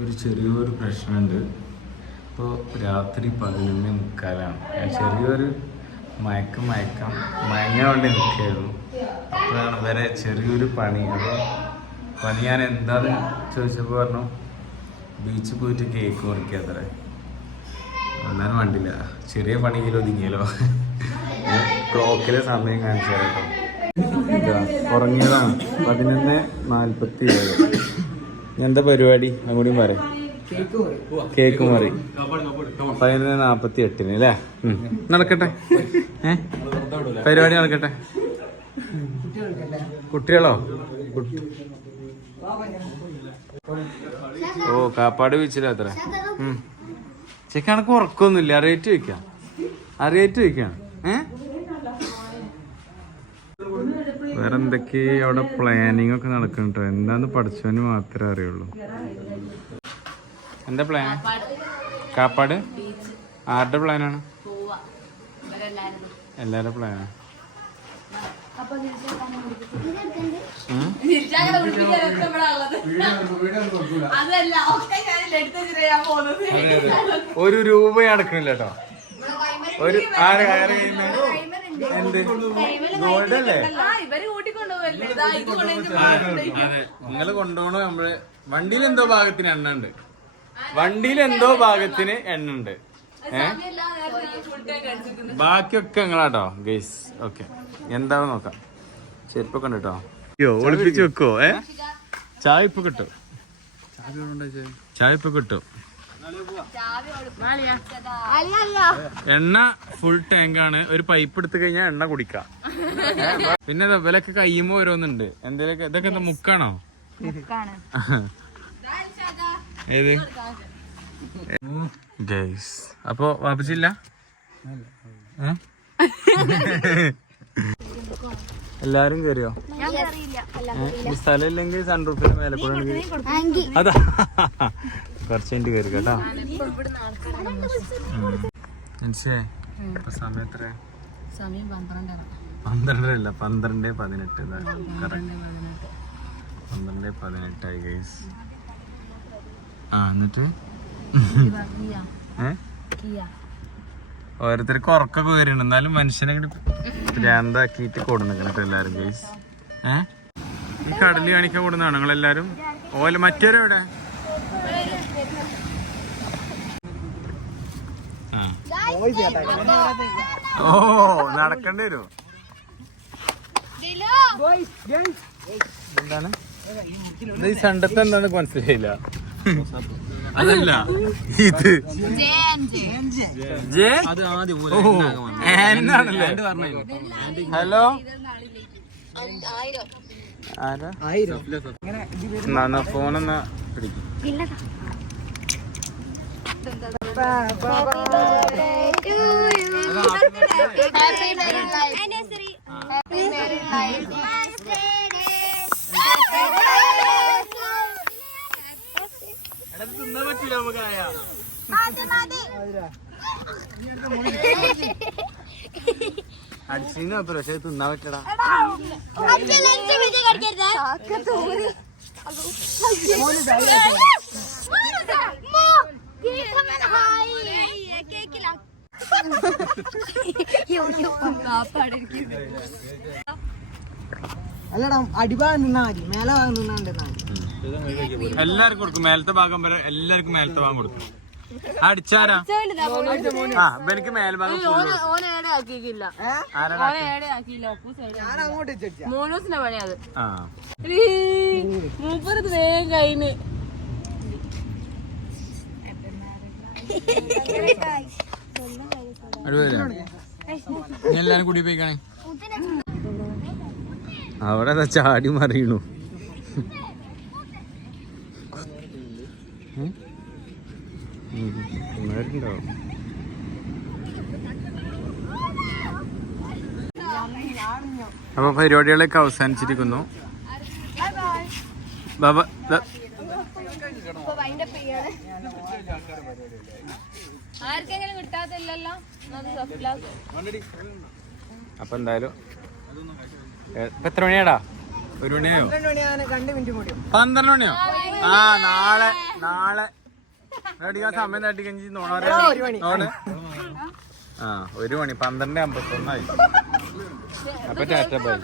ഒരു ചെറിയൊരു പ്രശ്നമുണ്ട് ഇപ്പോൾ രാത്രി പതിനൊന്ന് മുക്കാലാണ് ഞാൻ ചെറിയൊരു മയക്കം മയക്കം മയങ്ങാണ്ട് നിൽക്കായിരുന്നു അപ്പോഴാണ് വരെ ചെറിയൊരു പണി. അപ്പോൾ പണി ഞാൻ എന്താന്ന് ചോദിച്ചപ്പോൾ പറഞ്ഞു ബീച്ചിൽ പോയിട്ട് കേക്ക് മുറിക്കാത്തറേ എന്നാലും വണ്ടില്ല ചെറിയ പണിയിൽ ഒതുങ്ങിയല്ലോ. ക്ലോക്കിലെ സമയം കാണിച്ചു തരാം ഉറങ്ങിയതാണ്. പതിനൊന്ന് നാൽപ്പത്തി ഏഴ് എന്താ പരിപാടി? അങ്ങോട്ടും പറയാം. കേക്ക് മറി. പതിനൊന്ന് നാപ്പത്തി എട്ടിന് അല്ലേ. നടക്കട്ടെ. പരിപാടി നടക്കട്ടെ. കുട്ടികളോ? കുട്ടി ഓ കാപ്പാട് ബീച്ചിലാ അത്ര. ചെക്കണക്ക് ഉറക്കൊന്നുമില്ല. അറിയേറ്റ് വെക്കാം അറിയേറ്റ് വെക്കാണ് ഏ? വേറെ എന്തൊക്കെ അവിടെ പ്ലാനിങ് ഒക്കെ നടക്കുന്നുണ്ടോ എന്താന്ന് പഠിച്ചവന് മാത്രമേ അറിയുള്ളൂ. എന്താ പ്ലാൻ കാപ്പാട്? ആരുടെ പ്ലാനാണ് എല്ലാരുടെ പ്ലാനാണ് ഒരു രൂപ അടക്കണില്ല കേട്ടോ. ഒരു ആര് ആര് എന്ത്? ഗോൾഡ് അല്ലേ? ഇവർ കൂട്ടിക്കൊണ്ടുപോകല്ലേ നിങ്ങൾ കൊണ്ടുപോകണ നമ്മൾ വണ്ടിയിൽ എന്തോ ഭാഗത്തിന് എണ്ണ ഉണ്ട് വണ്ടിയിൽ എന്തോ ഭാഗത്തിന് എണ്ണ ഉണ്ട് ബാക്കിയൊക്കെ നിങ്ങളാട്ടോ ഗൈസ് ഓക്കെ എന്താണ് നോക്കാം. ചെരുപ്പൊക്കെ ഉണ്ട് കേട്ടോ അയ്യോ ഒളിപ്പിച്ച് വെക്കോ ഏ? ചായ ഇപ്പൊ കിട്ടും. ചായ ഇപ്പൊ കിട്ടും. എണ്ണ ഫുൾ ടാങ്ക് ആണ്. ഒരു പൈപ്പ് എടുത്തു കഴിഞ്ഞാൽ എണ്ണ കുടിക്കാം. പിന്നെ വിലക്ക് കയ്യുമ്പോ ഓരോന്നുണ്ട്. എന്തേലൊക്കെ ഇതൊക്കെ എന്താ മുക്കാണോ? ഏത്? ഗൈസ് അപ്പൊ വാപ്പച്ചില്ല? എല്ലാരും കയറിയോ സ്ഥലം ഇല്ലെങ്കിൽ സൺറൂഫിന് മേലെ കൂടെ അതാ. കുറച്ച് വരിക കയറി കേട്ടോ. മനസ്സിലായി ഇപ്പൊ സമയം എത്ര? സമയം പന്ത്രണ്ടാണ് പന്ത്രണ്ടല്ല പന്ത്രണ്ട് പതിനെട്ട്. പന്ത്രണ്ട് പതിനെട്ടായി ഗൈസ് ആ എന്നിട്ട്? ഓരോരുത്തർക്ക് ഉറക്കൊക്കെ വരുന്നുണ്ട് എന്നാലും മനുഷ്യനെ ഭ്രാന്താക്കിയിട്ട് കൊടുക്കണം കേട്ടോ എല്ലാരും ഗൈസ് ഏ? ഈ കടൽ കാണിക്കാൻ കൊടുന്നതാണ് നിങ്ങളെല്ലാരും? ഓല മറ്റൊരു ആ ഓ നടക്കേണ്ടി വരും. എന്താണ്? ഈ സണ്ടത്ത് എന്താണെന്ന് മനസ്സിലായില്ല. അതല്ല ഇത്? ഹലോ? ആരാ? ഫോണെന്നാ പിടിക്കും. പറ്റില്ല അടിച്ചിന്ന് അത്ര തിന്നാൻ പറ്റടാ അല്ലടാ അടിഭാഗം നിന്നാ മതി മേലെ ഭാഗം നിന്നാണ്ടെന്നാ മതി. എല്ലാവർക്കും കൊടുക്കും. മേലത്തെ ഭാഗം വരെ എല്ലാവർക്കും മേലത്തെ ഭാഗം കൊടുക്കും. അടിച്ചാരാ? ആ എനിക്ക് മേൽഭാഗം മോനൂസിന്റെ പണിയത്. വേഗം കഴിഞ്ഞ് അവിടെ ചാടി മറിയണു. അപ്പൊ പരിപാടികളൊക്കെ അവസാനിച്ചിരിക്കുന്നു. ബാബ ആർക്കെങ്കിലും കിട്ടാത്തില്ലല്ലോ? അപ്പൊ എന്തായാലും ഇപ്പൊ എത്ര മണിയാടാ? ഒരു മണിയോ? പന്ത്രണ്ട് മണിയോ ആ നാളെ നാളെ. അടിക്കാൻ സമയം തട്ടിക്കഞ്ചി ഒരു മണി. ആ. ഒരു മണി. പന്ത്രണ്ട് അമ്പത്തൊന്നായി. അപ്പൊ ടാറ്റ ബൈ